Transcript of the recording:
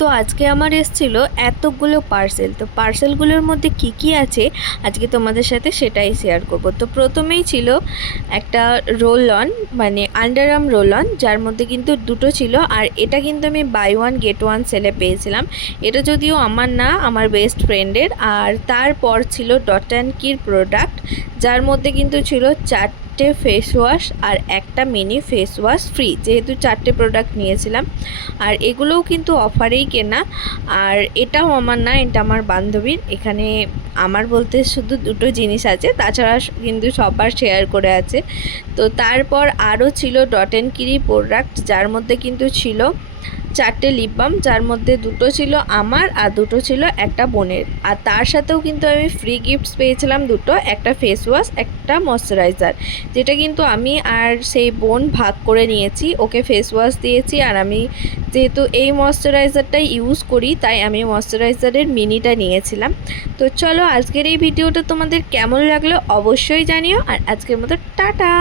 তো আজকে আমার এসেছিল এতগুলো পার্সেল। তো পার্সেলগুলোর মধ্যে কি আছে আজকে তোমাদের সাথে সেটাই শেয়ার করব। তো প্রথমেই ছিল একটা রোল অন, মানে আন্ডার আর্ম রোল অন, যার মধ্যে কিন্তু দুটো ছিল। আর এটা কিন্তু আমি বাই ওয়ান গেট ওয়ান সেলে পেয়েছিলাম। এটা যদিও আমার না, আমার বেস্ট ফ্রেন্ডের। আর তারপর ছিল ডট অ্যান্ড কির প্রোডাক্ট, যার মধ্যে কিন্তু ছিল 4টে ফেস ওয়াশ আর একটা মিনি ফেস ওয়াশ ফ্রি, যেহেতু 4টে প্রোডাক্ট নিয়েছিলাম। আর এগুলোও কিন্তু অফারেই কেনা। আর এটাও আমার না, এটা আমার বান্ধবীর। এখানে আমার বলতে শুধু দুটো জিনিস আছে, তাছাড়া কিন্তু সবার শেয়ার করে আছে। তো তারপর আরও ছিল ডট অ্যান্ড কিরি প্রোডাক্ট, যার মধ্যে কিন্তু ছিল 4টে লিপ বাম, যার মধ্যে দুটো ছিল আমার আর দুটো ছিল একটা বোনের। আর তার সাথেও কিন্তু আমি ফ্রি গিফটস পেয়েছিলাম দুটো, একটা ফেস ওয়াশ একটা ময়শ্চারাইজার, যেটা কিন্তু আমি আর সেই বোন ভাগ করে নিয়েছি। ওকে ফেস ওয়াশ দিয়েছি, আর আমি যেহেতু এই ময়শ্চারাইজারটাই ইউজ করি তাই আমি ময়শ্চারাইজারের মিনিটা নিয়েছিলাম। তো চলো, আজকের এই ভিডিওটা তোমাদের কেমন লাগলো অবশ্যই জানিও। আর আজকের মতো টাটা।